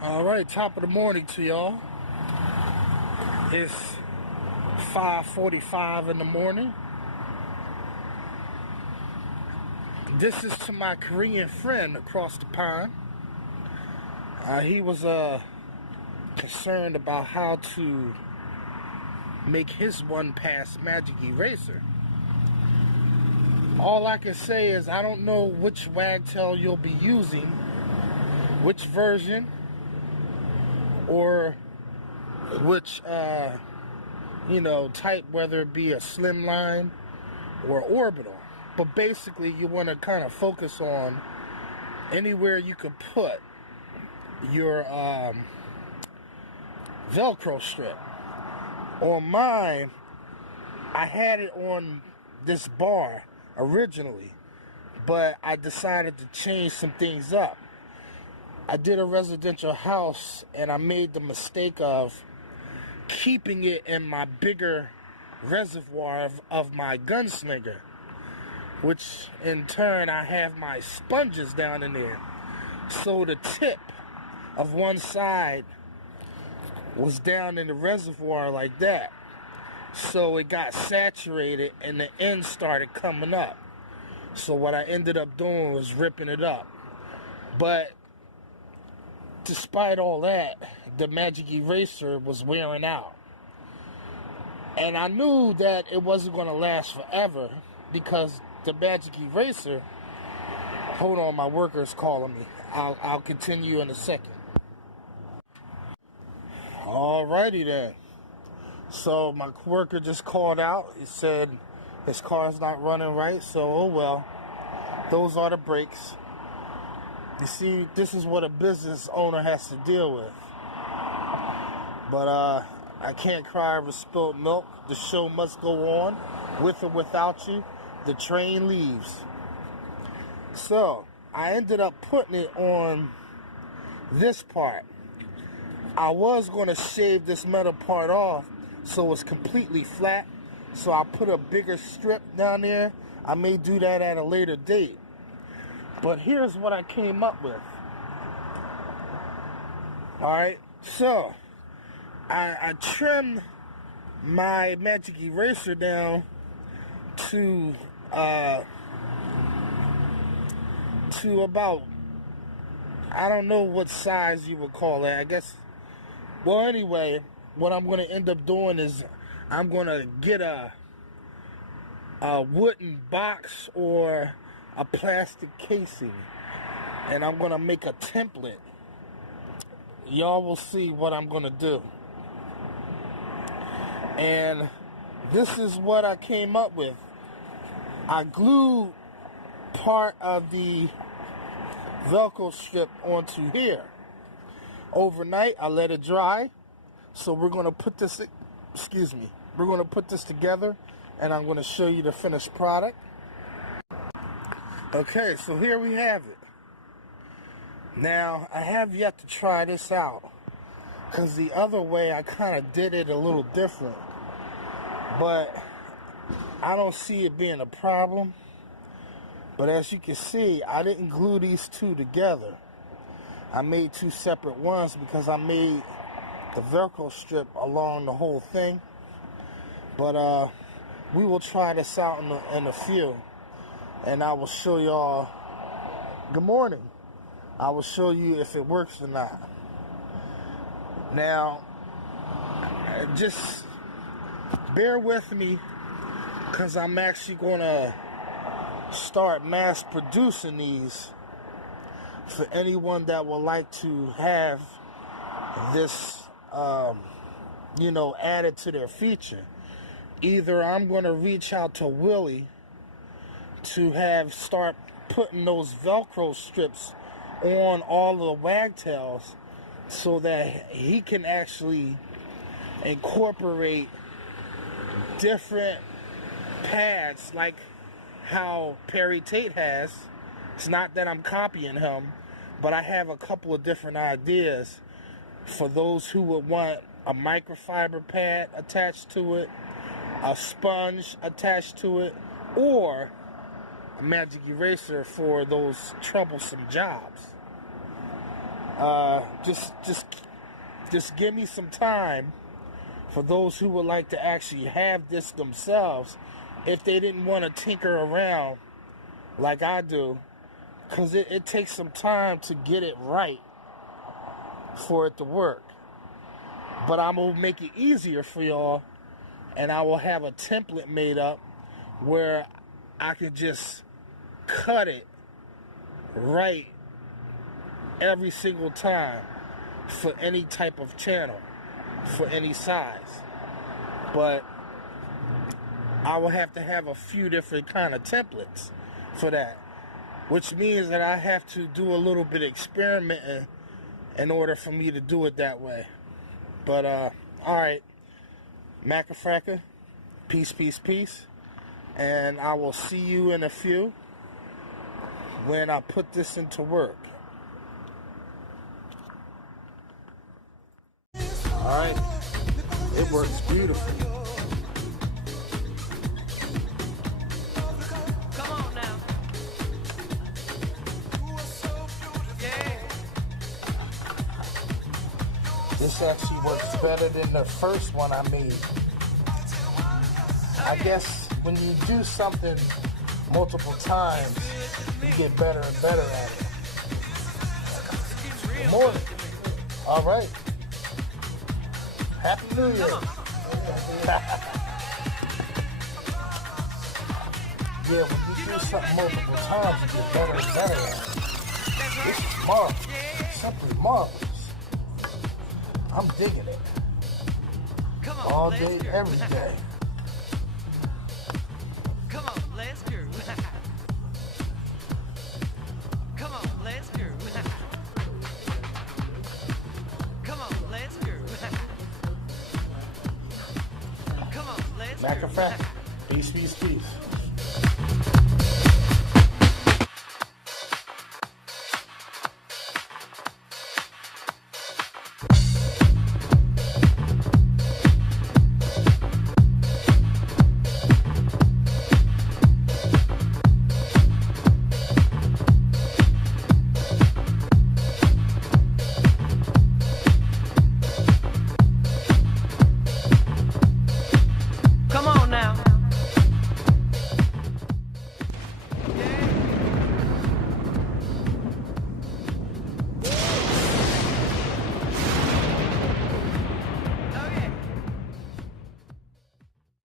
Alright, top of the morning to y'all. It's 5:45 in the morning. This is to my Korean friend across the pond. He was concerned about how to make his one-pass magic eraser. All I can say is I don't know which wagtail you'll be using, which version, or which type, whether it be a slimline or orbital. But basically you want to kind of focus on anywhere you can put your Velcro strip. On mine, I had it on this bar originally, but I decided to change some things up. I did a residential house and I made the mistake of keeping it in my bigger reservoir of my gunslinger, which in turn I have my sponges down in there. So the tip of one side was down in the reservoir like that. So it got saturated and the end started coming up. So what I ended up doing was ripping it up. But despite all that, the magic eraser was wearing out. And I knew that it wasn't going to last forever because the magic eraser... Hold on, my worker's calling me. I'll continue in a second. Alrighty then. So my worker just called out. He said his car's not running right, so oh well. Those are the brakes. You see, this is what a business owner has to deal with. But I can't cry over spilled milk. The show must go on. With or without you, the train leaves. So I ended up putting it on this part. I was going to shave this metal part off so it's completely flat. So I put a bigger strip down there. I may do that at a later date. But here's what I came up with. Alright, so I trimmed my magic eraser down to about, I don't know what size you would call it. I guess, well, anyway, what I'm going to end up doing is I'm going to get a wooden box or a plastic casing, and I'm going to make a template. Y'all will see what I'm going to do. And this is what I came up with. I glued part of the Velcro strip onto here. Overnight, I let it dry. So we're going to put this, we're going to put this together, and I'm going to show you the finished product. Okay, so here we have it. Now, I have yet to try this out, because the other way I kind of did it a little different. But I don't see it being a problem. But as you can see, I didn't glue these two together. I made two separate ones because I made the Velcro strip along the whole thing. But we will try this out in a few. And I will show y'all. Good morning. I will show you if it works or not. Now, just bear with me, because I'm actually going to start mass producing these for anyone that would like to have this, added to their feature. Either I'm going to reach out to Willie to start putting those Velcro strips on all the wagtails so that he can actually incorporate different pads like how Perry Tate has. It's not that I'm copying him, but I have a couple of different ideas for those who would want a microfiber pad attached to it, a sponge attached to it, or a magic eraser for those troublesome jobs. Just give me some time for those who would like to actually have this themselves, if they didn't want to tinker around like I do, because it takes some time to get it right for it to work. But I'm going to make it easier for y'all, and I will have a template made up where I can just cut it right every single time for any type of channel, for any size. But I will have to have a few different kind of templates for that, which means that I have to do a little bit of experimenting in order for me to do it that way. But alright, Macafracka, peace, peace, peace, and I will see you in a few when I put this into work. Alright, it works beautifully. Come on now. Yeah. This actually works better than the first one I made. I guess when you do something multiple times, you get better and better at it. Good morning. Alright. Happy New Year. Yeah, when you do something multiple times, you get better and better at it. This is marvelous. Simply marvelous. I'm digging it. All day, every day. Come on, let's go. Come on, let's go. Come on, let's go. Come on, let's go. Macafracka. Peace, peace, peace.